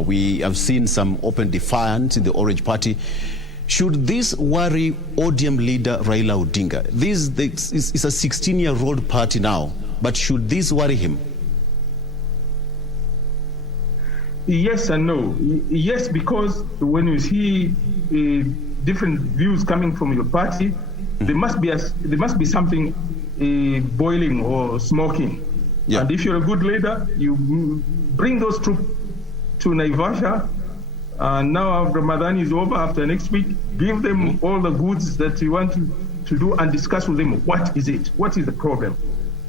now. We have seen some open defiance in the Orange Party. Should this worry ODM leader Raila Odinga? This is a 16-year-old party now, but should this worry him? Yes and no. Yes, because when you see different views coming from your party, there must be something boiling or smoking. Yeah. And if you're a good leader, you bring those troops to Naivasha. Now Ramadan is over, after next week, give them all the goods that you want to do and discuss with them what is it, what is the problem.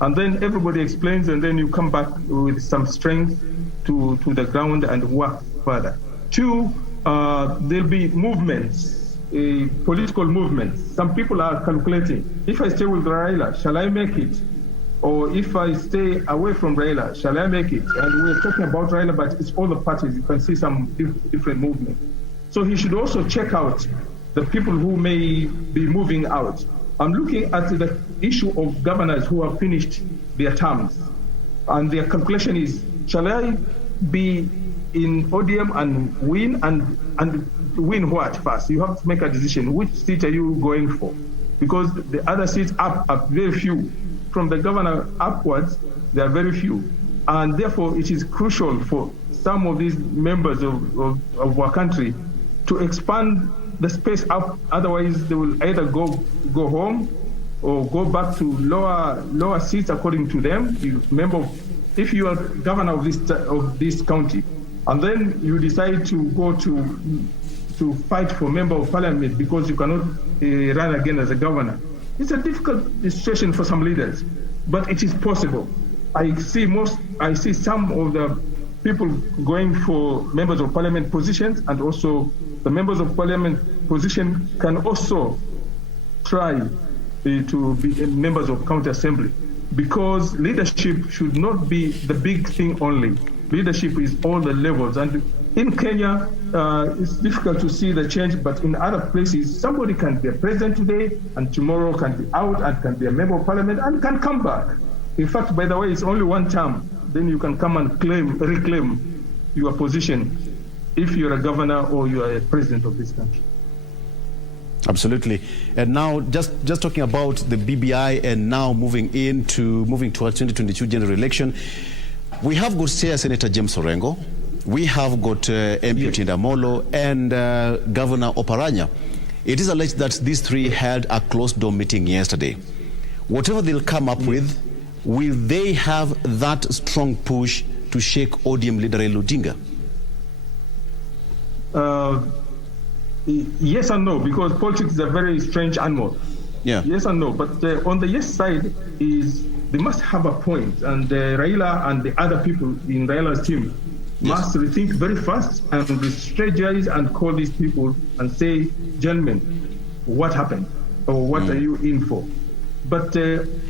And then everybody explains, and then you come back with some strength to the ground and work further. Two, there'll be movements, political movements. Some people are calculating, if I stay with Raila, shall I make it? Or if I stay away from Raila, shall I make it? And we're talking about Raila, but it's all the parties. You can see some different movements. So he should also check out the people who may be moving out. I'm looking at the issue of governors who have finished their terms. And their calculation is, shall I be in ODM and win? And win what first? You have to make a decision. Which seat are you going for? Because the other seats up are very few. From the governor upwards, there are very few. And therefore, it is crucial for some of these members of our country to expand the space up. Otherwise, they will either go home or go back to lower seats according to them. You remember, if you are governor of this county, and then you decide to go to fight for member of parliament because you cannot run again as a governor, it's a difficult situation for some leaders, but it is possible. I see some of the people going for members of parliament positions, and also the members of parliament position can also try to be members of county assembly, because leadership should not be the big thing only. Leadership is all the levels, and in Kenya, it's difficult to see the change, but in other places, somebody can be a president today and tomorrow can be out and can be a member of parliament and can come back. In fact, by the way, it's only one term. Then you can come and reclaim your position if you're a governor or you are a president of this country. Absolutely. And now, just talking about the BBI and now moving towards 2022 general election, we have got Senator James Orengo. We have got MP Otiende Amollo and Governor Oparanya. It is alleged that these three held a closed-door meeting yesterday. Whatever they'll come up with, will they have that strong push to shake ODM leader Raila Odinga? Yes and no, because politics is a very strange animal. Yeah. Yes and no, but on the yes side is they must have a point, and Raila and the other people in Raila's team must rethink very fast and strategize and call these people and say, gentlemen, what happened? Or what are you in for? But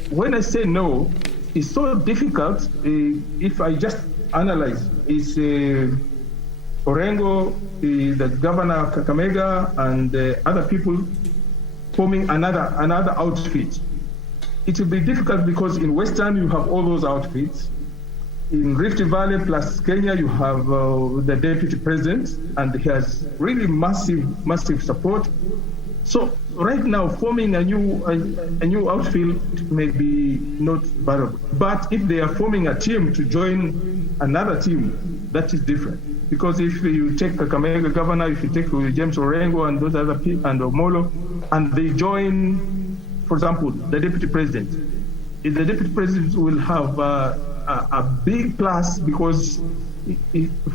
when I say no, it's so difficult. If I just analyze, it's Orengo, the governor Kakamega, and other people forming another outfit. It will be difficult because in Western you have all those outfits. In Rift Valley plus Kenya, you have the deputy president, and he has really massive support. So right now, forming a new outfit may be not viable. But if they are forming a team to join another team, that is different. Because if you take Kakamega governor, if you take James Orengo and those other people, and Omolo, and they join, for example, the deputy president, the deputy president will have a big plus, because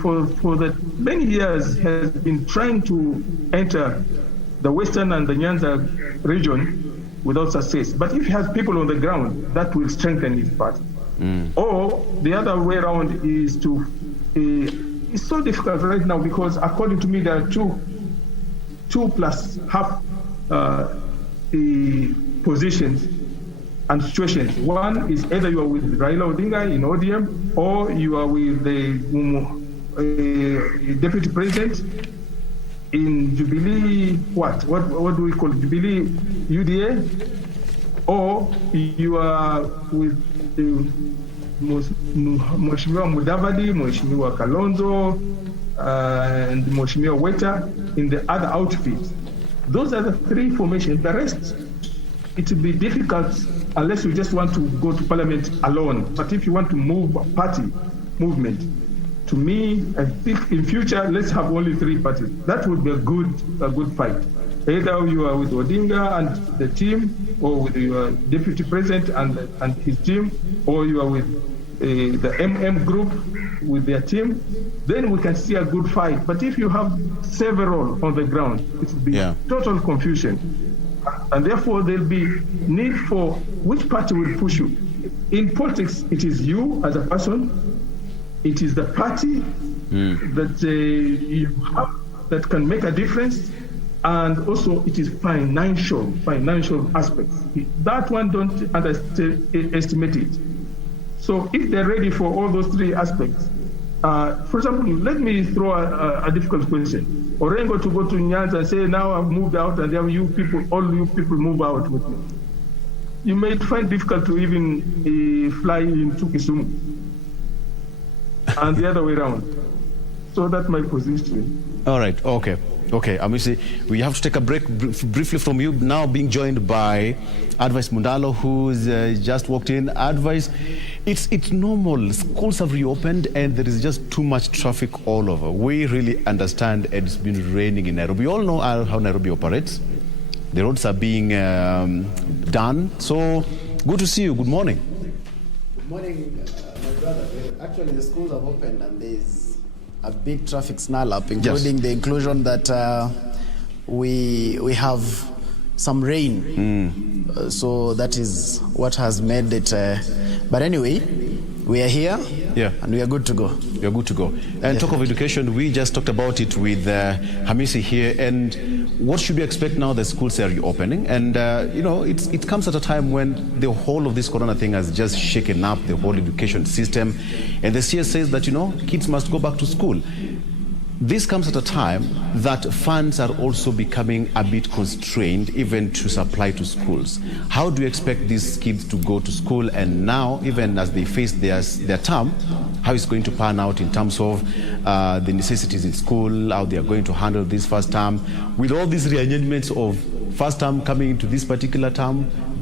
for the many years has been trying to enter the Western and the Nyanza region without success. But if he has people on the ground, that will strengthen his party. Or the other way around is to, it's so difficult right now, because according to me, there are two plus half positions and situations. One is either you are with Raila Odinga in ODM, or you are with the deputy president in Jubilee, what do we call it? Jubilee UDA, or you are with Mheshimiwa Mudavadi, Mheshimiwa Kalonzo, and Mheshimiwa Weta in the other outfits. Those are the three formations. The rest, it will be difficult unless you just want to go to parliament alone. But if you want to move a party movement, to me, I think in future, let's have only three parties. That would be a good fight. Either you are with Odinga and the team, or with your deputy president and his team, or you are with the MM group with their team, then we can see a good fight. But if you have several on the ground, it will be total confusion. And therefore, there'll be need for which party will push you. In politics, it is you as a person, it is the party that you have that can make a difference, and also it is financial aspects. That one, don't underestimate it. So if they're ready for all those three aspects, for example, let me throw a difficult question. Orengo to go to Nyanza and say, now I've moved out and then all you people move out with me. You may find it difficult to even fly into Kisumu. And the other way around. So that's my position. All right, okay. Amisi, we have to take a break briefly from you, now being joined by Advice Mundalo, who's just walked in. Advice, it's normal. Schools have reopened and there is just too much traffic all over. We really understand, and it's been raining in Nairobi. We all know how Nairobi operates. The roads are being done. So good to see you. Good morning. Good morning, my brother. Actually, the schools have opened and there's a big traffic snarl up, including the inclusion that we have some rain. So that is what has made it. But anyway, we are here and we are good to go. You're good to go. And talk of education, we just talked about it with Hamisi here. And what should we expect now that schools are reopening? And, it comes at a time when the whole of this corona thing has just shaken up the whole education system. And the CS says that, kids must go back to school. This comes at a time that funds are also becoming a bit constrained, even to supply to schools. How do you expect these kids to go to school? And now, even as they face their term, how is it going to pan out in terms of the necessities in school, how they are going to handle this first term, with all these rearrangements of first term coming into this particular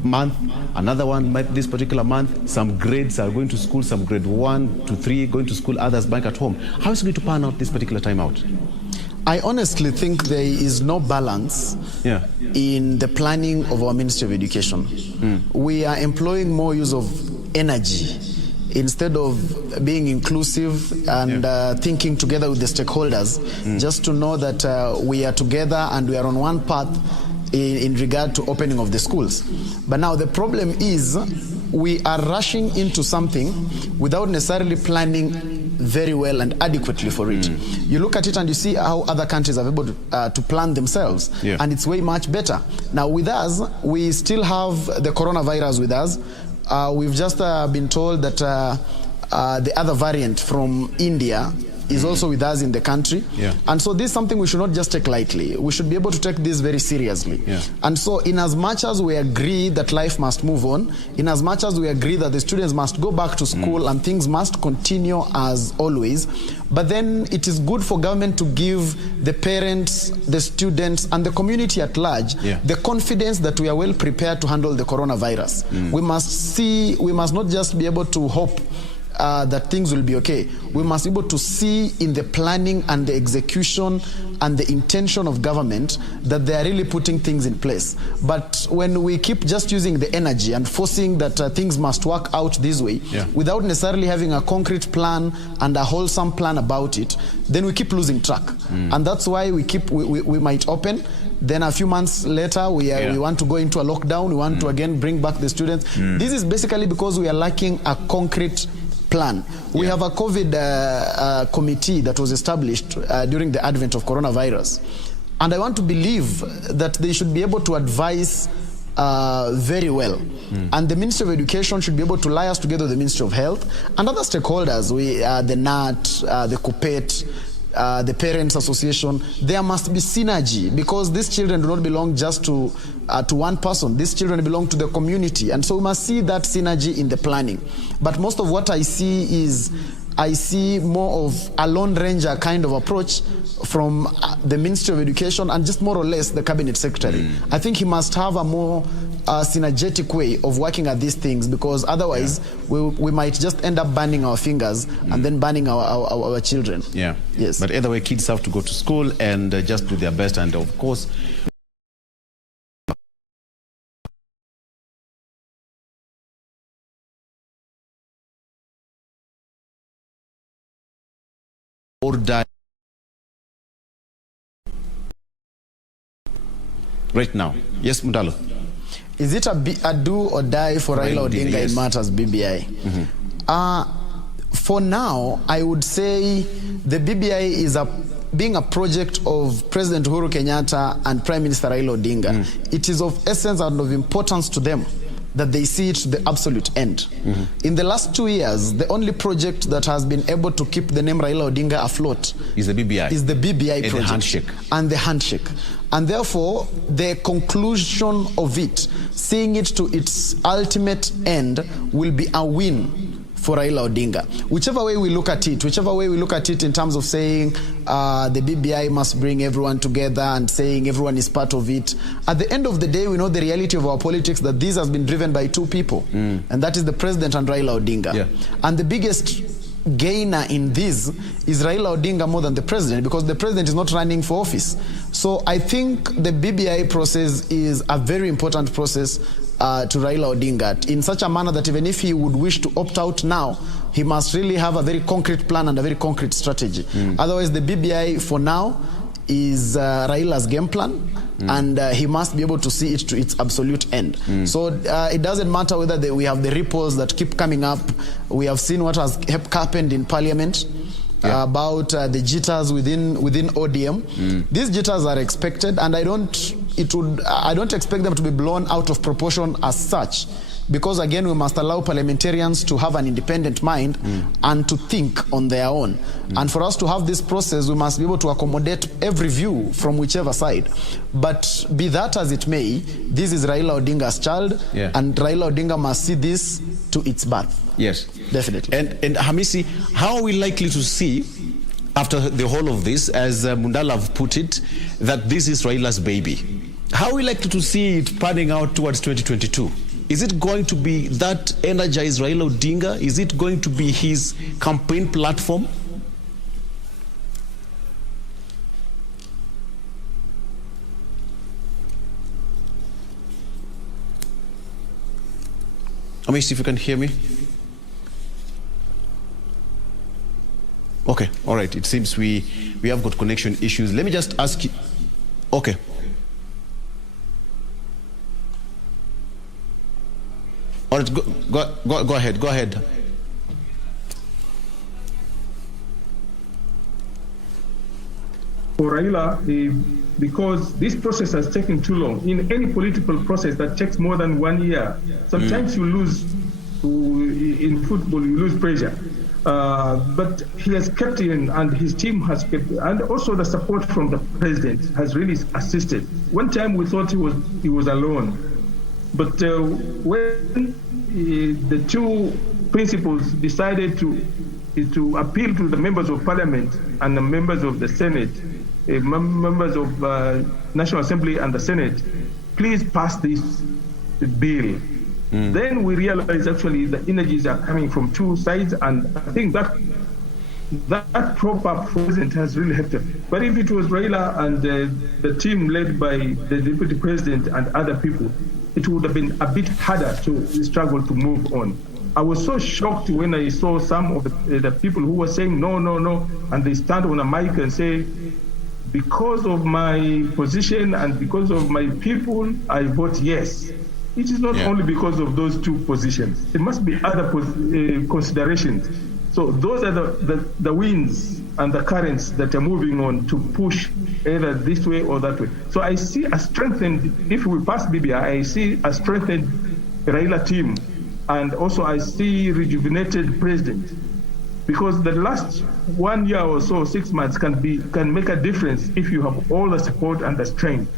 month, another one this particular month, some grades are going to school, some grade 1 to 3 going to school, others back at home. How is it going to pan out this particular time out? I honestly think there is no balance in the planning of our Ministry of Education. We are employing more use of energy instead of being inclusive and thinking together with the stakeholders, just to know that we are together and we are on one path in regard to opening of the schools. But now the problem is we are rushing into something without necessarily planning very well and adequately for it. You look at it and you see how other countries are able to plan themselves, and it's way much better. Now with us, we still have the coronavirus with us. We've just been told that the other variant from India is also with us in the country. And so this is something we should not just take lightly. We should be able to take this very seriously. And so in as much as we agree that life must move on, in as much as we agree that the students must go back to school and things must continue as always, but then it is good for government to give the parents, the students, and the community at large the confidence that we are well prepared to handle the coronavirus. We must not just be able to hope that things will be okay. We must be able to see in the planning and the execution and the intention of government that they are really putting things in place. But when we keep just using the energy and forcing that things must work out this way, without necessarily having a concrete plan and a wholesome plan about it, then we keep losing track. And that's why we might open. Then a few months later, we want to go into a lockdown. We want to again bring back the students. This is basically because we are lacking a concrete plan. We have a COVID committee that was established during the advent of coronavirus. And I want to believe that they should be able to advise very well. And the Ministry of Education should be able to lie us together with the Ministry of Health and other stakeholders, the NAT, the COPET, the Parents Association, there must be synergy, because these children do not belong just to one person. These children belong to the community, and so we must see that synergy in the planning. But most of what I see more of a Lone Ranger kind of approach from the Ministry of Education and just more or less the Cabinet Secretary. I think he must have a more synergetic way of working at these things, because otherwise we might just end up burning our fingers and then burning our children. Yeah. Yes. But either way, kids have to go to school and just do their best, and of course, or die right now. Yes, Mudalo. Is it a do or die for Raila Odinga yes. in matters BBI? For now, I would say the BBI is being a project of President Uhuru Kenyatta and Prime Minister Raila Odinga. It is of essence and of importance to them that they see it to the absolute end. In the last 2 years, the only project that has been able to keep the name Raila Odinga afloat is the BBI. Is the BBI and project. The handshake. And the handshake. And therefore, the conclusion of it, seeing it to its ultimate end, will be a win for Raila Odinga. Whichever way we look at it in terms of saying the BBI must bring everyone together and saying everyone is part of it, at the end of the day, we know the reality of our politics, that this has been driven by two people, and that is the President and Raila Odinga. Yeah. And the biggest gainer in this is Raila Odinga more than the President, because the President is not running for office. So I think the BBI process is a very important process to Raila Odinga, in such a manner that even if he would wish to opt out now, he must really have a very concrete plan and a very concrete strategy. Otherwise, the BBI for now is Raila's game plan, and he must be able to see it to its absolute end. So it doesn't matter whether we have the ripples that keep coming up. We have seen what has happened in Parliament. About the jitters within ODM. These jitters are expected, and I don't expect them to be blown out of proportion as such, because again, we must allow parliamentarians to have an independent mind and to think on their own. And for us to have this process, we must be able to accommodate every view from whichever side. But be that as it may, this is Raila Odinga's child, and Raila Odinga must see this to its birth. Yes. Definitely. And Hamisi, how are we likely to see, after the whole of this, as Mundala have put it, that this is Raila's baby? How are we likely to see it panning out towards 2022? Is it going to be that energized Raila Odinga? Is it going to be his campaign platform? Amish, if you can hear me. Okay, all right. It seems we have got connection issues. Let me just ask you. Okay. All right, go ahead. Go ahead. For Raila, because this process has taken too long. In any political process that takes more than 1 year, sometimes you lose, in football, you lose pressure. But he has kept in, and his team has kept, and also the support from the president has really assisted. One time we thought he was alone, but when the two principals decided to appeal to the members of parliament and the members of the Senate, members of National Assembly and the Senate, please pass this bill. Then we realize actually the energies are coming from two sides, and I think that proper president has really helped them. But if it was Raila and the team led by the deputy president and other people, it would have been a bit harder to struggle to move on. I was so shocked when I saw some of the people who were saying no, and they stand on a mic and say, because of my position and because of my people, I vote yes. It is not only because of those two positions. There must be other considerations. So those are the winds and the currents that are moving on to push either this way or that way. So I see a strengthened, if we pass BBI, I see a strengthened Raila team, and also I see rejuvenated president. because the last 1 year or so, 6 months can make a difference if you have all the support and the strength.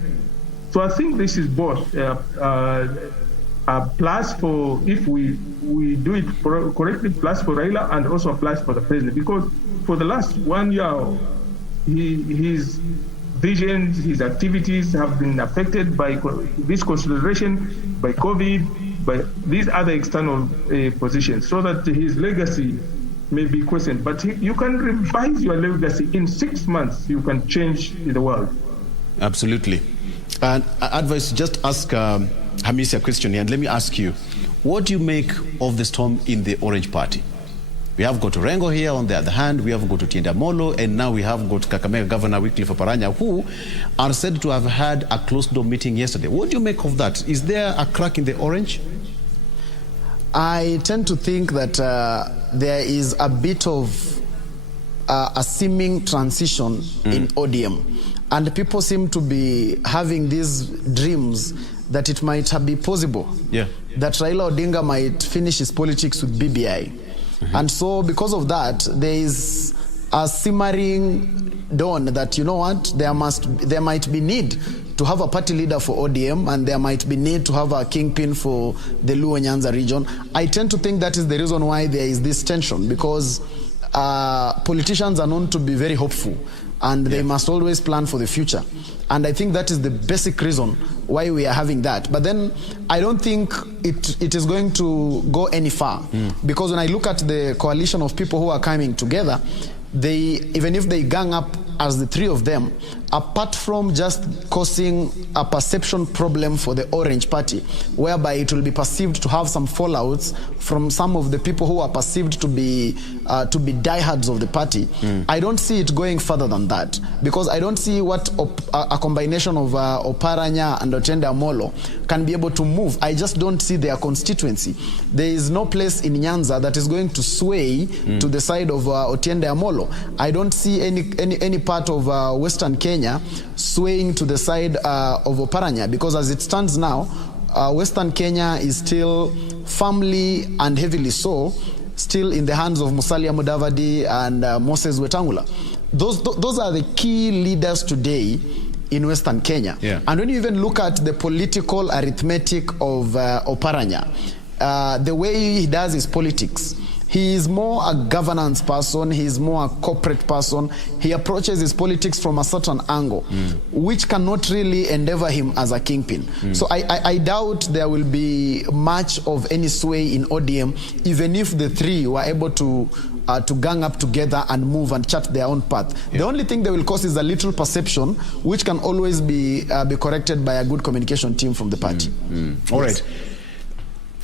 So I think this is both a plus for, if we do it correctly, plus for Raila and also a plus for the president, because for the last 1 year, his visions, his activities have been affected by this consideration, by COVID, by these other external positions, so that his legacy may be questioned. But you can revise your legacy in 6 months. You can change the world. Absolutely. And advice, just ask Hamisi a question here, and let me ask you, what do you make of the storm in the Orange Party? We have got Orengo here on the other hand, we have got Otiende Amollo, and now we have got Kakamega Governor Wycliffe Oparanya, who are said to have had a closed-door meeting yesterday. What do you make of that? Is there a crack in the orange? I tend to think that there is a bit of a seeming transition in ODM. And people seem to be having these dreams that it might be possible that Raila Odinga might finish his politics with BBI. And so because of that, there is a simmering dawn that, you know what, there might be need to have a party leader for ODM, and there might be need to have a kingpin for the Luo Nyanza region. I tend to think that is the reason why there is this tension, because politicians are known to be very hopeful, and they must always plan for the future. And I think that is the basic reason why we are having that. But then I don't think it is going to go any far, because when I look at the coalition of people who are coming together, even if they gang up as the three of them, apart from just causing a perception problem for the Orange Party, whereby it will be perceived to have some fallouts from some of the people who are perceived to be diehards of the party, I don't see it going further than that, because I don't see what a combination of Oparanya and Otiende Amollo can be able to move. I just don't see their constituency. There is no place in Nyanza that is going to sway to the side of Otiende Amollo. I don't see any part of Western Kenya swaying to the side of Oparanya, because as it stands now, Western Kenya is still firmly and heavily so still in the hands of Musalia Mudavadi and Moses Wetangula. Those are the key leaders today in Western Kenya. And when you even look at the political arithmetic of Oparanya, the way he does his politics, he is more a governance person, he is more a corporate person. He approaches his politics from a certain angle, which cannot really endeavor him as a kingpin. So I doubt there will be much of any sway in ODM, even if the three were able to gang up together and move and chart their own path. The only thing they will cause is a little perception, which can always be corrected by a good communication team from the party. All right.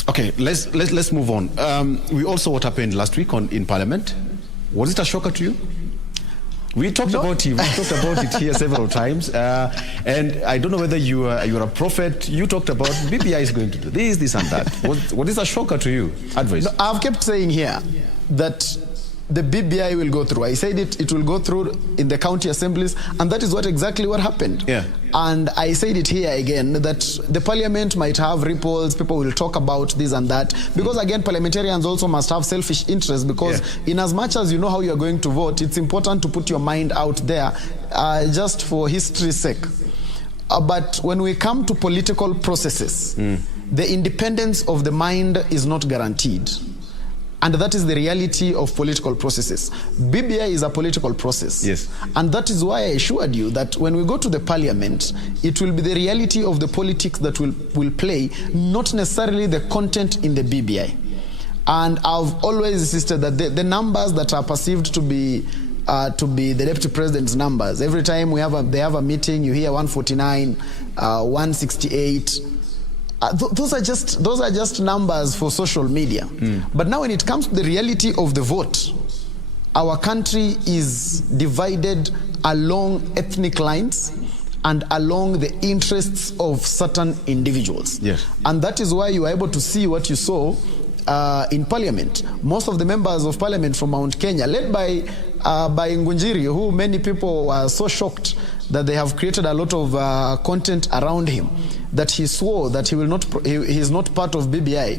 Okay, let's move on. We also what happened last week in Parliament. Was it a shocker to you? We talked about it. We talked about it here several times, and I don't know whether you are a prophet. You talked about BBI is going to do this, and that. Was this a shocker to you? Advice? No, I've kept saying here that the BBI will go through. I said it will go through in the county assemblies, and that is exactly what happened. And I said it here again, that the parliament might have ripples, people will talk about this and that, because again, parliamentarians also must have selfish interests, because in as much as you know how you are going to vote, it's important to put your mind out there just for history's sake. But when we come to political processes, the independence of the mind is not guaranteed. And that is the reality of political processes. BBI is a political process. And that is why I assured you that when we go to the parliament, it will be the reality of the politics that will play, not necessarily the content in the BBI. And I've always insisted that the numbers that are perceived to be the deputy president's numbers, every time they have a meeting, you hear 149, 168. Those are just numbers for social media. But now when it comes to the reality of the vote, our country is divided along ethnic lines and along the interests of certain individuals. And that is why you are able to see what you saw in Parliament. Most of the members of Parliament from Mount Kenya, led by Ngunjiri, who many people were so shocked that they have created a lot of content around him, that he swore that he is not part of BBI.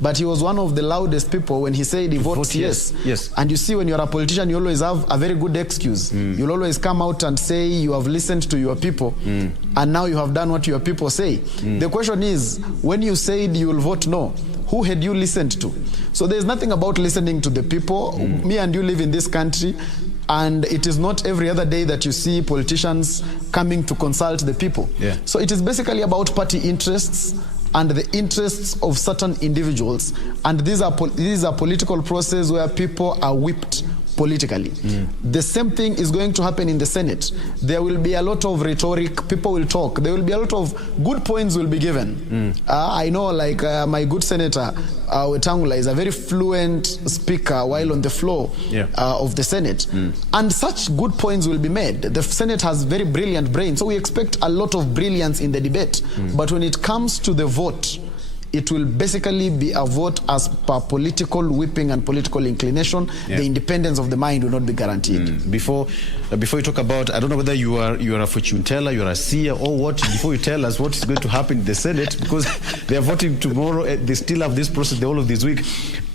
but he was one of the loudest people when he said he votes yes. Yes. And you see, when you're a politician, you always have a very good excuse. You'll always come out and say you have listened to your people, and now you have done what your people say. The question is, when you said you will vote no, who had you listened to? So there's nothing about listening to the people. Me and you live in this country, and it is not every other day that you see politicians coming to consult the people. So it is basically about party interests and the interests of certain individuals, and these are political processes where people are whipped politically. The same thing is going to happen in the Senate. There will be a lot of rhetoric, people will talk, there will be a lot of good points will be given. I know, like my good senator Wetangula is a very fluent speaker while on the floor of the Senate, and such good points will be made. The Senate has very brilliant brains, so we expect a lot of brilliance in the debate. But when it comes to the vote, it will basically be a vote as per political whipping and political inclination. The independence of the mind will not be guaranteed. Before you talk about, I don't know whether you are a fortune teller, you are a seer, or what. Before you tell us what is going to happen in the Senate, because they are voting tomorrow, they still have this process the whole of this week.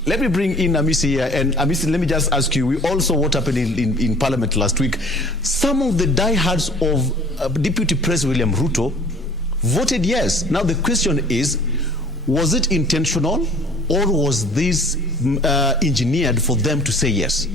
Let me bring in Amisi here, and Amisi, let me just ask you, we all saw what happened in Parliament last week. Some of the diehards of Deputy President William Ruto voted yes. Now the question is, was it intentional, or was this engineered for them to say yes?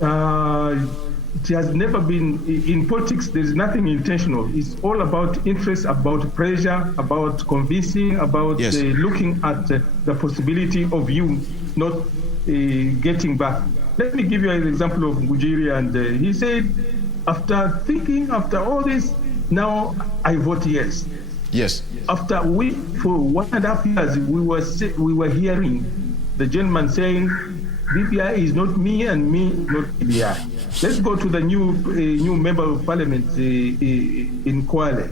It has never been, in politics, there is nothing intentional. It's all about interest, about pressure, about convincing, about looking at the possibility of you not getting back. Let me give you an example of Ngujiri, and he said, after thinking, after all this, now I vote yes. Yes. After for 1.5 years, we were hearing the gentleman saying, BBI is not me and me not BBI. Let's go to the new member of parliament in Kwale.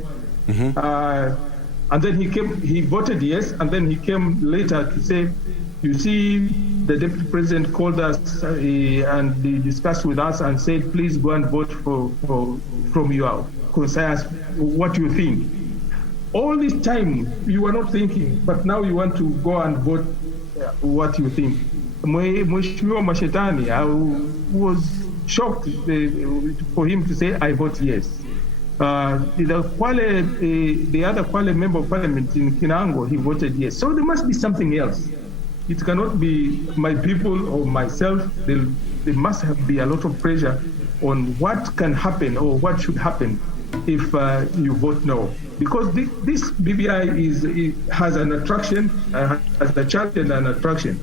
And then he voted yes, and then he came later to say, you see, the deputy president called us and they discussed with us and said, please go and vote from your conscience what you think. All this time you were not thinking, but now you want to go and vote what you think. Mheshimiwa Mashetani, I was shocked for him to say, I vote yes. The other Kwale member of parliament in Kinango, he voted yes. So there must be something else. It cannot be my people or myself. There must be a lot of pressure on what can happen or what should happen if you vote no. Because this BBI has an attraction, has a challenge and an attraction.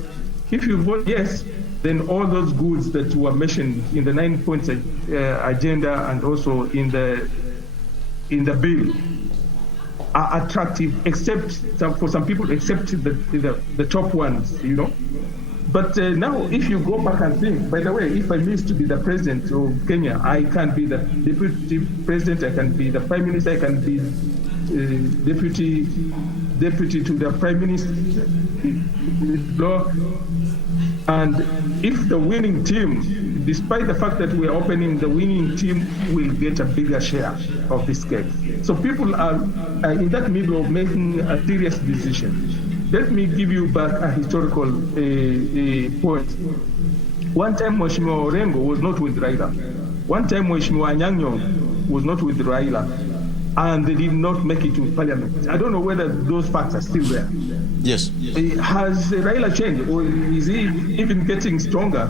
If you vote yes, then all those goods that were mentioned in the 9-point agenda and also in the bill are attractive, except for some people, except the top ones, you know. But now, if you go back and think, by the way, if I wish to be the president of Kenya, I can be the deputy president, I can be the prime minister, I can be deputy to the prime minister. And if the winning team, despite the fact that we are opening, the winning team will get a bigger share of this cake. So people are in that middle of making a serious decision. Let me give you back a historical point. One time Mheshimiwa Orengo was not with Raila. One time Mheshimiwa Anyang' was not with Raila. And they did not make it to parliament. I don't know whether those facts are still there. Yes. Has Raila changed, or is he even getting stronger?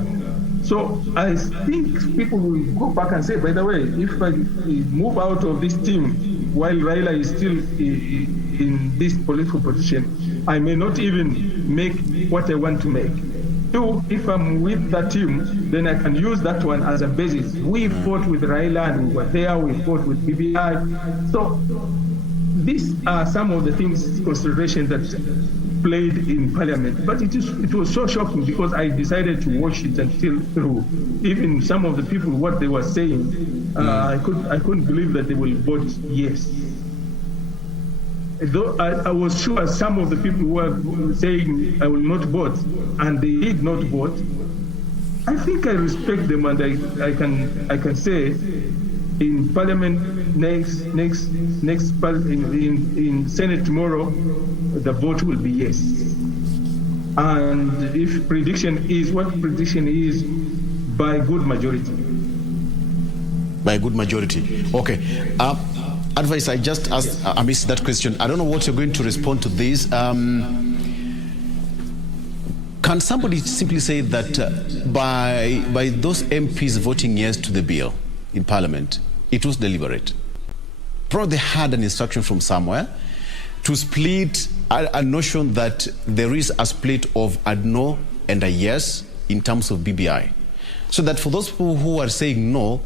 So I think people will go back and say, by the way, if I move out of this team while Raila is still in this political position, I may not even make what I want to make. Two, if I'm with that team, then I can use that one as a basis. We fought with Raila and we were there, we fought with BBI. So these are some of the things, considerations that played in parliament. But it was so shocking because I decided to watch it until through. Even some of the people, what they were saying, I couldn't believe that they will vote yes. Though I was sure some of the people were saying I will not vote, and they did not vote. I think I respect them, and I can say in Parliament in Senate tomorrow, the vote will be yes. And if prediction is, what prediction is, by good majority. By a good majority. Okay. Advice, I just asked, I missed that question. I don't know what you're going to respond to this. Can somebody simply say that by those MPs voting yes to the bill in Parliament, it was deliberate? Probably they had an instruction from somewhere to split a notion that there is a split of a no and a yes in terms of BBI. So that for those people who are saying no,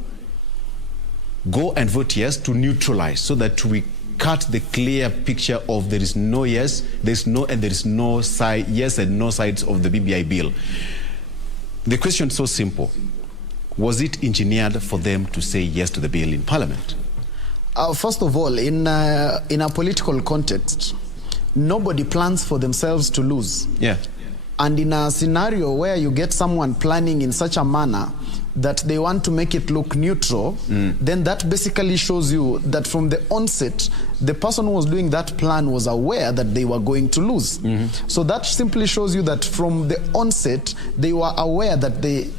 go and vote yes to neutralize, so that we cut the clear picture of there is no yes, there's no, and there is no side, yes and no sides of the BBI bill. The question is so simple. Was it engineered for them to say yes to the bill in Parliament? First of all, in a political context, nobody plans for themselves to lose. Yeah. And in a scenario where you get someone planning in such a manner that they want to make it look neutral, then that basically shows you that from the onset, the person who was doing that plan was aware that they were going to lose. So that simply shows you that from the onset, they were aware that they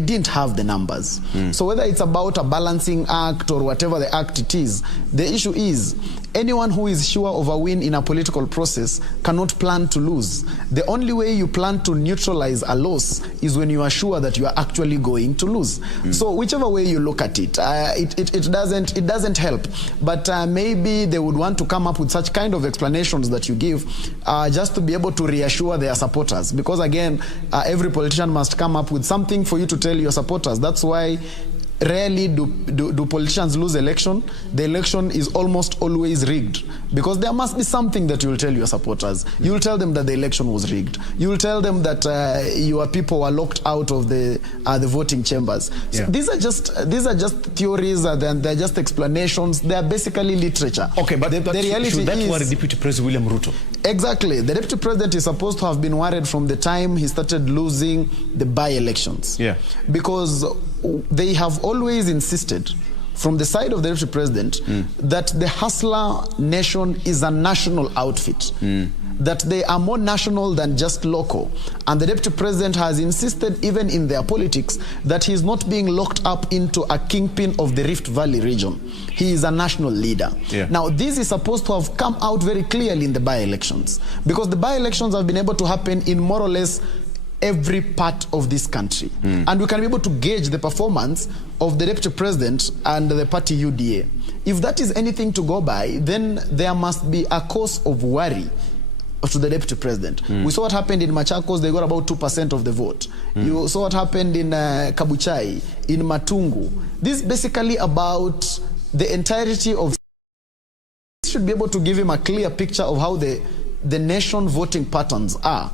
didn't have the numbers. So whether it's about a balancing act or whatever the act it is, the issue is anyone who is sure of a win in a political process cannot plan to lose. The only way you plan to neutralize a loss is when you are sure that you are actually going to lose. So whichever way you look at it, it doesn't help. But maybe they would want to come up with such kind of explanations that you give just to be able to reassure their supporters. Because again, every politician must come up with something for you to tell your supporters. That's why rarely do politicians lose election. The election is almost always rigged, because there must be something that you'll tell your supporters. You'll tell them that the election was rigged. You'll tell them that your people were locked out of the voting chambers. So these are just theories, they're just explanations. They are basically literature. Okay, but the reality should that worry Deputy President William Ruto? Exactly. The Deputy President is supposed to have been worried from the time he started losing the by-elections. Yeah. Because they have always insisted from the side of the Deputy President that the Hustler Nation is a national outfit, that they are more national than just local. And the Deputy President has insisted, even in their politics, that he is not being locked up into a kingpin of the Rift Valley region. He is a national leader. Yeah. Now, this is supposed to have come out very clearly in the by-elections, because the by-elections have been able to happen in more or less every part of this country. And we can be able to gauge the performance of the Deputy President and the party UDA. If that is anything to go by, then there must be a cause of worry to the Deputy President. We saw what happened in Machakos. They got about 2% of the vote. You saw what happened in Kabuchai, in Matungu. This is basically about the entirety of... should be able to give him a clear picture of how the nation voting patterns are.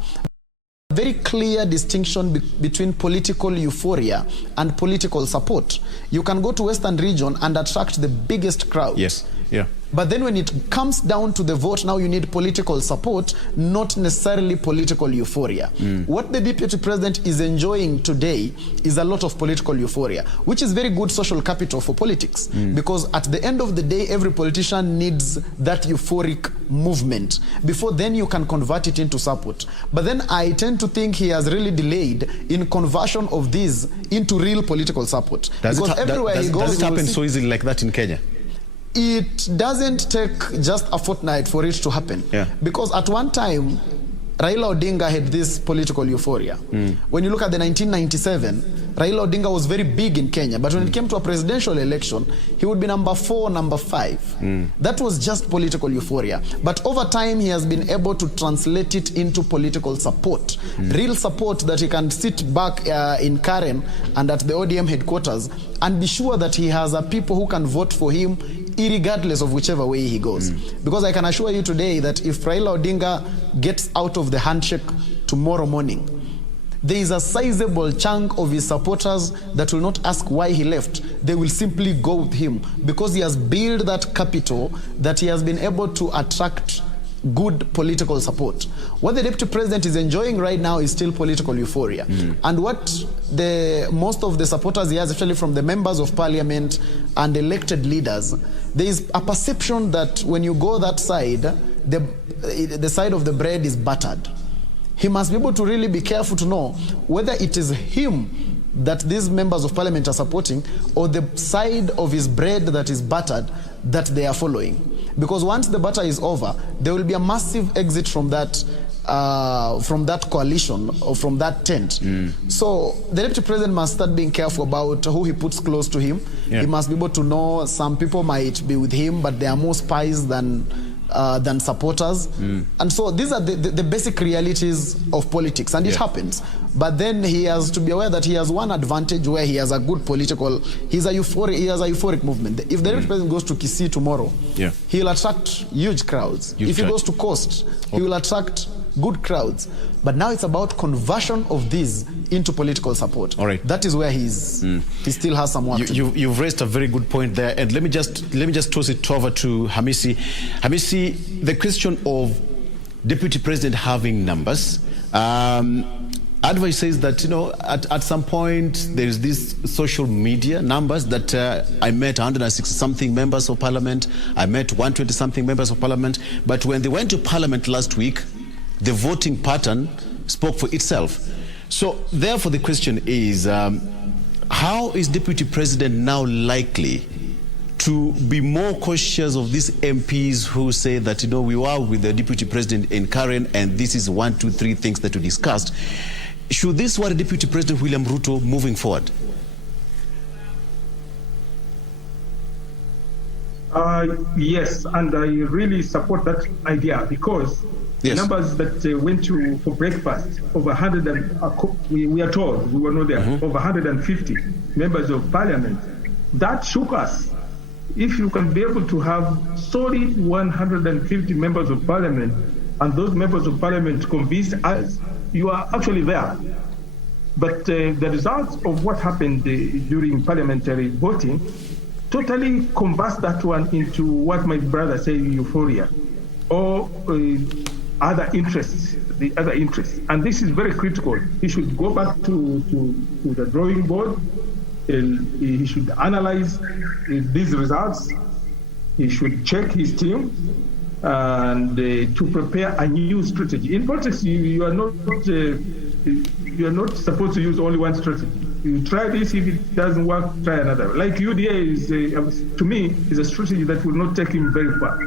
Very clear distinction between political euphoria and political support. You can go to Western region and attract the biggest crowd. Yes. Yeah. But then when it comes down to the vote, now you need political support, not necessarily political euphoria. What the Deputy President is enjoying today is a lot of political euphoria, which is very good social capital for politics. Because at the end of the day, every politician needs that euphoric movement. Before then you can convert it into support. But then I tend to think he has really delayed in conversion of this into real political support. Does it happen so easily like that in Kenya? It doesn't take just a fortnight for it to happen. Because at one time, Raila Odinga had this political euphoria. When you look at the 1997, Raila Odinga was very big in Kenya, but when it came to a presidential election, he would be number 4, number 5. That was just political euphoria. But over time, he has been able to translate it into political support. Real support that he can sit back in Karen and at the ODM headquarters and be sure that he has people who can vote for him irregardless of whichever way he goes. Because I can assure you today that if Raila Odinga gets out of the handshake tomorrow morning, there is a sizable chunk of his supporters that will not ask why he left. They will simply go with him because he has built that capital that he has been able to attract good political support. What the Deputy President is enjoying right now is still political euphoria. And what most of the supporters he has, especially from the members of parliament and elected leaders, there is a perception that when you go that side, the side of the bread is buttered. He must be able to really be careful to know whether it is him that these members of parliament are supporting or the side of his bread that is buttered that they are following. Because once the butter is over, there will be a massive exit from that coalition or from that tent. So the deputy president must start being careful about who he puts close to him. He must be able to know some people might be with him, but they are more spies than supporters. And so these are the basic realities of politics, and it happens. But then he has to be aware that he has one advantage where he has a good political, he has a euphoric movement. If the deputy president goes to Kisii tomorrow, he will attract huge crowds. If he goes to Coast, he will attract good crowds. But now it's about conversion of these into political support. All right. That is where he still has some work to do. You've raised a very good point there, and let me just toss it over to Hamisi. Hamisi, the question of deputy president having numbers. Advice says that, you know, at some point there is this social media numbers that I met 160-something members of parliament, I met 120-something members of parliament, but when they went to parliament last week, the voting pattern spoke for itself. So therefore the question is, how is deputy president now likely to be more cautious of these MPs who say that, you know, we were with the deputy president in Karen and this is 1, 2, 3 things that we discussed? Should this worry Deputy President William Ruto moving forward? Yes, and I really support that idea because the numbers that went for breakfast, over 100, we are told, we were not there, over 150 members of parliament, that shook us. If you can be able to have solid 150 members of parliament and those members of parliament convince us, you are actually there. But the results of what happened during parliamentary voting totally converts that one into what my brother said, euphoria, or other interests, the other interests. And this is very critical. He should go back to the drawing board. He should analyze these results. He should check his team and to prepare a new strategy. In politics, you are not supposed to use only one strategy. You try this, if it doesn't work, try another. Like UDA is, to me, is a strategy that will not take him very far.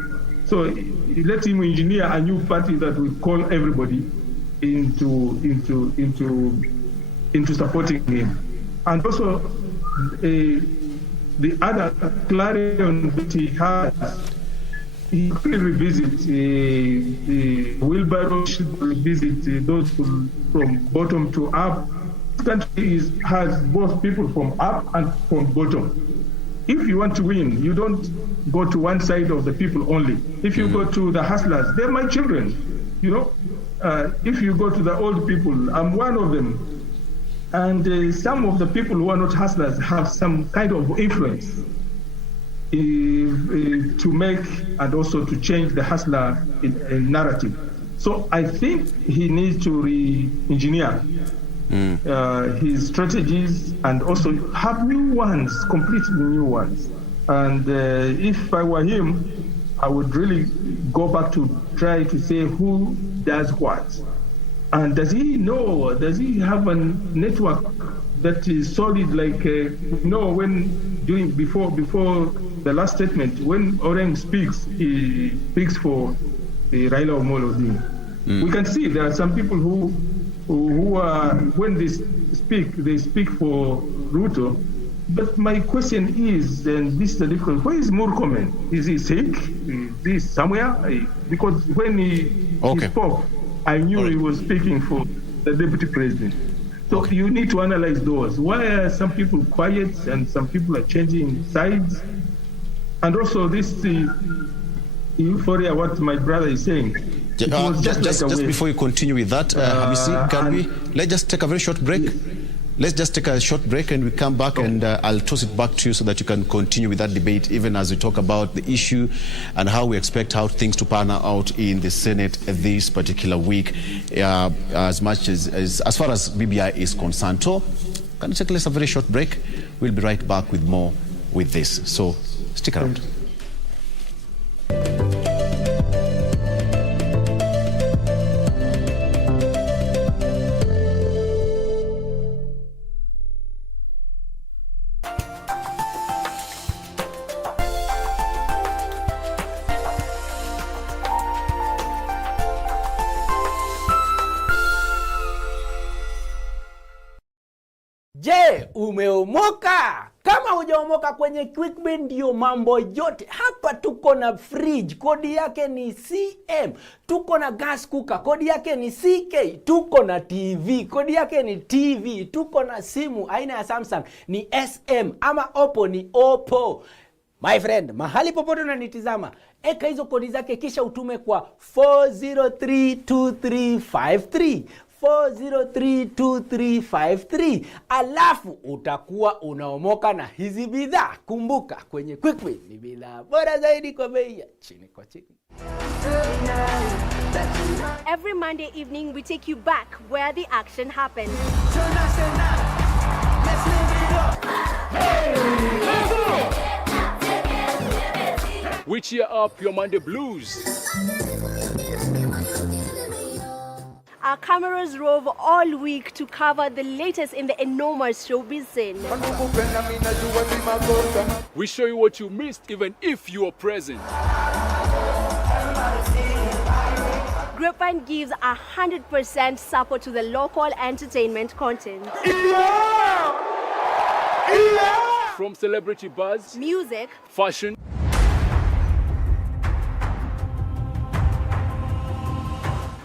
So let him engineer a new party that will call everybody into supporting him. And also, the other clarion that he has, he could revisit wheelbarrow, should revisit those from bottom to up. This country has both people from up and from bottom. If you want to win, you don't go to one side of the people only. If you go to the hustlers, they're my children, you know. If you go to the old people, I'm one of them. And some of the people who are not hustlers have some kind of influence to make and also to change the hustler narrative. So I think he needs to re-engineer his strategies and also have new ones, completely new ones. And if I were him, I would really go back to try to say who does what. And does he know, does he have a network that is solid, like, when before the last statement, when Oreng speaks, he speaks for Raila Amolo Odinga. We can see there are some people who are, when they speak for Ruto. But my question is, and this is a difficult, where is Murkomen? Is he sick? Is he somewhere? Because when he spoke, I knew he was speaking for the deputy president. So you need to analyze those. Why are some people quiet and some people are changing sides? And also this euphoria, what my brother is saying. Just before you continue with that, Hamisi, let's just take a very short break. Let's just take a short break and we come back and I'll toss it back to you so that you can continue with that debate even as we talk about the issue and how we expect how things to pan out in the Senate this particular week as far as BBI is concerned. So can you take a very short break? We'll be right back with more with this. So stick around. umeomoka? Kama hujaomoka, kwenye QuickBay ndio mambo yote. Hapa tuko na fridge, kodi yake ni CM. Tuko na gas cooker, kodi yake ni CK. Tuko na TV, kodi yake ni TV. Tuko na simu aina ya Samsung ni SM, ama Oppo ni Oppo. My friend, mahali popote unanitizama, eka hizo kodi zake kisha utume kwa 4032353. 4032353, alafu utakuwa unaomoka na hizi bidhaa. Kumbuka, kwenye QuickBay ni bidhaa bora zaidi kwa bei ya chini kwa chini. Every Monday evening we take you back where the action happens. We cheer up your Monday blues. Our cameras rove all week to cover the latest in the enormous showbiz scene. We show you what you missed even if you were present. Grapevine gives 100% support to the local entertainment content. From celebrity buzz, Music, fashion,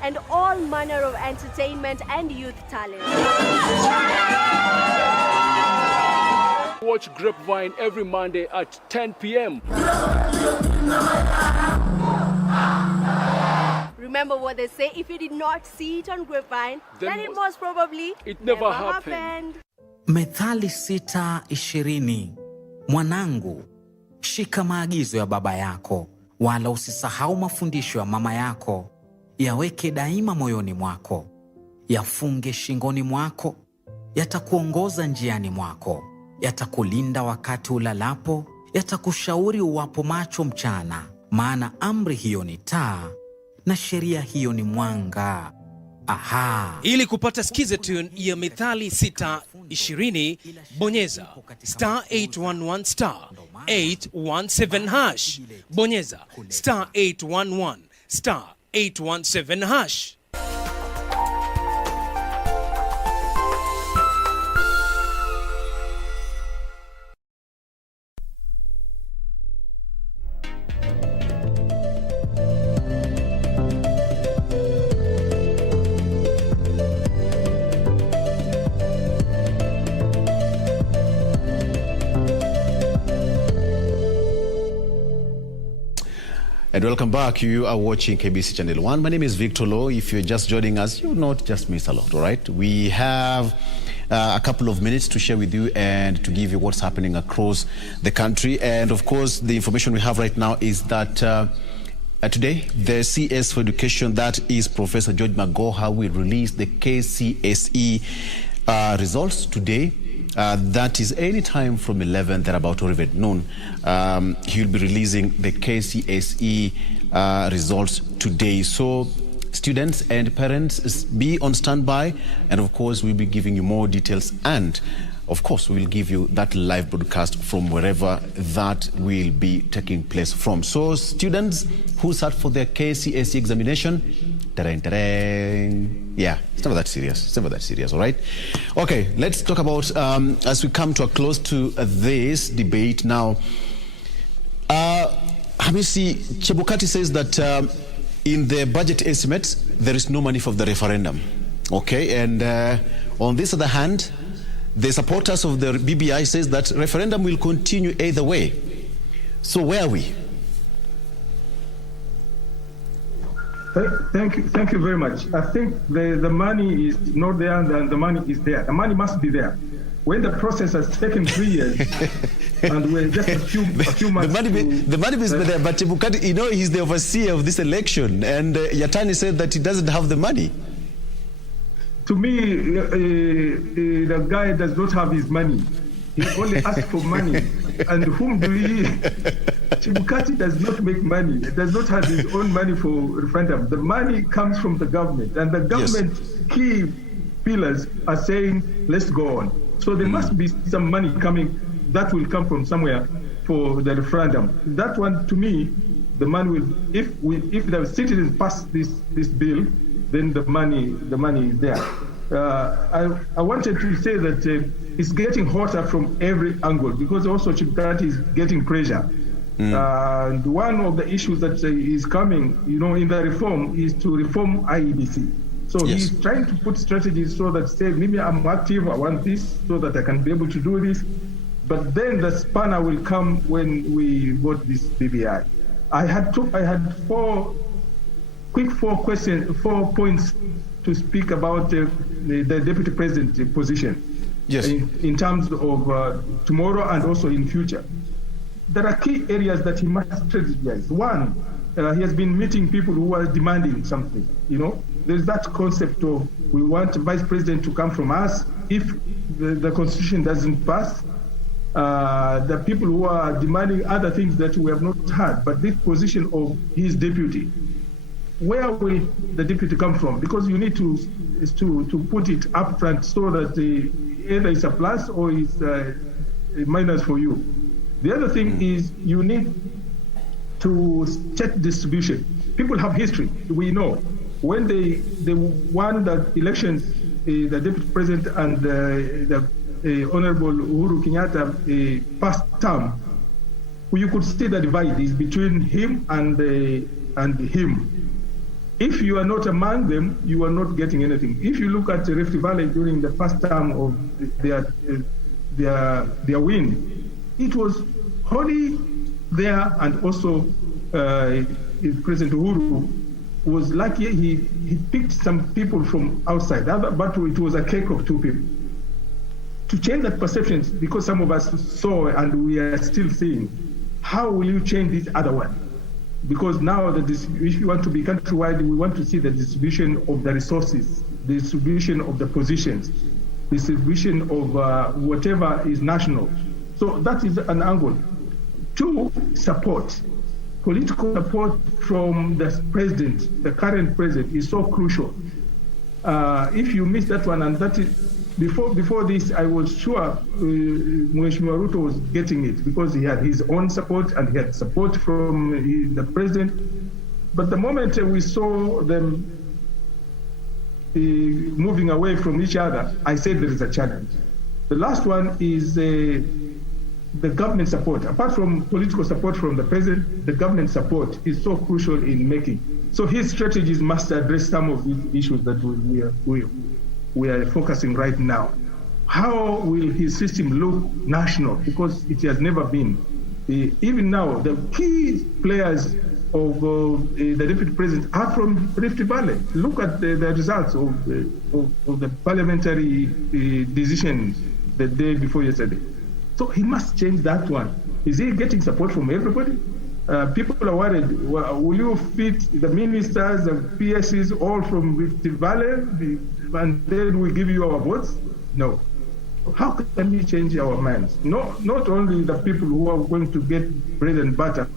and all manner of entertainment and youth talent. watch Grapevine every Monday at 10 p.m. Remember what they say, if you did not see it on Grapevine, then it most probably it never happened. Methali 6:20. Mwanangu, shika maagizo ya baba yako, wala usisahau mafundisho ya mama yako. Yaweke daima moyoni mwako, yafunge shingoni mwako, yatakuongoza njiani mwako, yatakulinda wakati ulalapo, yatakushauri uwapo macho mchana. Maana amri hiyo ni taa na sheria hiyo ni mwanga. Aha! Ili kupata skizetune ya Methali 6:20, bonyeza *811 *817#. Bonyeza *811 *817#. And welcome back. You are watching KBC Channel 1. My name is Victor Low. If you're just joining us, you'll not just miss a lot, all right? We have a couple of minutes to share with you and to give you what's happening across the country. And of course, the information we have right now is that today, the CS for Education, that is Professor George Magoha, will release the KCSE results today. That is any time from 11 thereabout or even noon. He will be releasing the KCSE results today. So students and parents, be on standby, and of course we'll be giving you more details, and of course we will give you that live broadcast from wherever that will be taking place from. So students who sat for their KCSE examination, yeah, it's never that serious. It's never that serious, all right? Okay, let's talk about, as we come to a close to this debate now, Hamisi Chebukati says that in the budget estimates, there is no money for the referendum, okay? And on this other hand, the supporters of the BBI says that referendum will continue either way. So where are we? Thank you very much. I think the money is not there and the money is there. The money must be there. When the process has taken 3 years and we're just a few months... The money is there, but Chebukati, you know, he's the overseer of this election, and Yatani said that he doesn't have the money. To me, the guy does not have his money. He only asks for money. And whom do he... Chebukati does not make money. He does not have his own money for referendum. The money comes from the government. And the government key pillars are saying, let's go on. So there must be some money coming that will come from somewhere for the referendum. That one, to me, the money will... If the citizens pass this bill, then the money is there. I wanted to say that it's getting hotter from every angle because also Chipkati is getting pressure. And one of the issues that is coming, in the reform is to reform IEBC. So he's trying to put strategies so that say, maybe I'm active, I want this, so that I can be able to do this. But then the spanner will come when we vote this BBI. I had four points to speak about the deputy president position. Yes. In terms of tomorrow and also in future. There are key areas that he must strategize. One, he has been meeting people who are demanding something. There's that concept of we want the vice president to come from us if the constitution doesn't pass. The people who are demanding other things that we have not heard, but this position of his deputy, where will the deputy come from? Because you need to put it up front so that either it's a plus or it's a minus for you. The other thing is you need to check distribution. People have history. We know when they won the elections, the deputy president and the Honorable Uhuru Kenyatta past term, you could see the divide is between him and him. If you are not among them, you are not getting anything. If you look at Rift Valley during the first term of their win, it was wholly there, and also President Uhuru was lucky he picked some people from outside, but it was a cake of two people. To change that perception, because some of us saw and we are still seeing, how will you change this other one? Because now, if you want to be countrywide, we want to see the distribution of the resources, the distribution of the positions, distribution of whatever is national. So that is an angle. Two, support. Political support from the president, the current president, is so crucial. If you miss that one, and that is, before this, I was sure Mheshimiwa Ruto was getting it because he had his own support and he had support from the president. But the moment we saw them moving away from each other, I said there is a challenge. The last one is the government support. Apart from political support from the president, the government support is so crucial in making. So his strategies must address some of these issues that we are focusing right now. How will his system look national? Because it has never been. Even now, the key players of the deputy president are from Rift Valley. Look at the results of the parliamentary decision the day before yesterday. So he must change that one. Is he getting support from everybody? People are worried. Will you fit the ministers, the PSs, all from Rift Valley, and then we give you our votes? No. How can we change our minds? Not only the people who are going to get bread and butter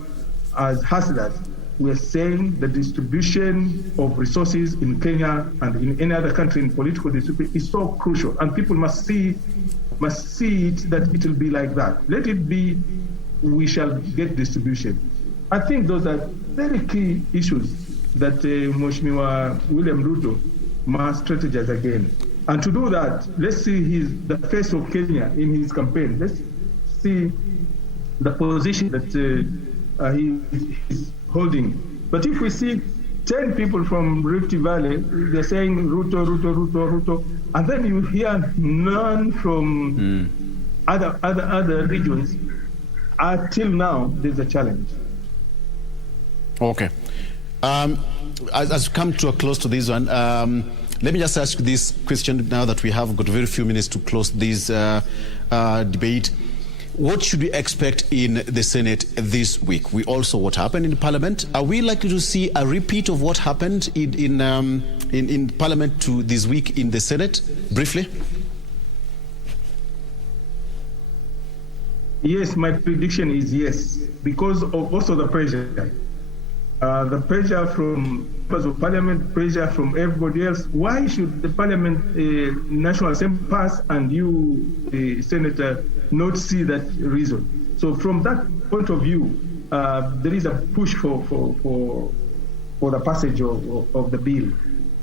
as hustlers, we are saying the distribution of resources in Kenya and in any other country in political distribution is so crucial, and people must see it that it will be like that. Let it be, we shall get distribution. I think those are very key issues that Mheshimiwa William Ruto must strategize again. And to do that, let's see the face of Kenya in his campaign. Let's see the position that he is holding. But if we see 10 people from Rift Valley, they're saying Ruto, Ruto, Ruto, Ruto, and then you hear none from other regions, until now, there's a challenge. Okay. As we come to a close to this one, let me just ask you this question now that we have got very few minutes to close this debate. What should we expect in the Senate this week? We also what happened in Parliament. Are we likely to see a repeat of what happened in Parliament to this week in the Senate? Briefly. Yes, my prediction is yes, because of also the pressure. The pressure from members of Parliament, pressure from everybody else. Why should the Parliament, National Assembly pass and you, Senator, not see that reason? So from that point of view, there is a push for the passage of the bill.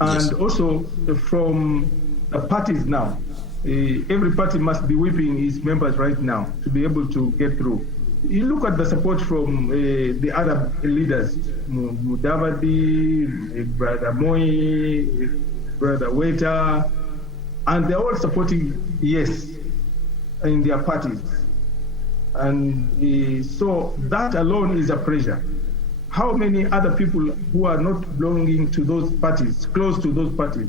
And yes, also from the parties now, every party must be whipping its members right now to be able to get through. You look at the support from the other leaders, Mudavadi, Brother Moi, Brother Weta, and they're all supporting yes in their parties. And so that alone is a pressure. How many other people who are not belonging to those parties, close to those parties,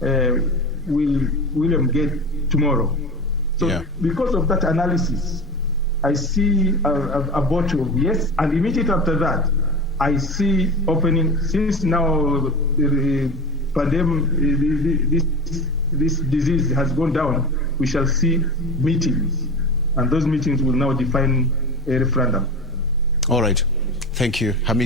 will William get tomorrow? So because of that analysis, I see a vote of yes, and immediately after that, I see opening, since now the pandemic, this disease has gone down, we shall see meetings, and those meetings will now define a referendum. All right. Thank you. Hamis.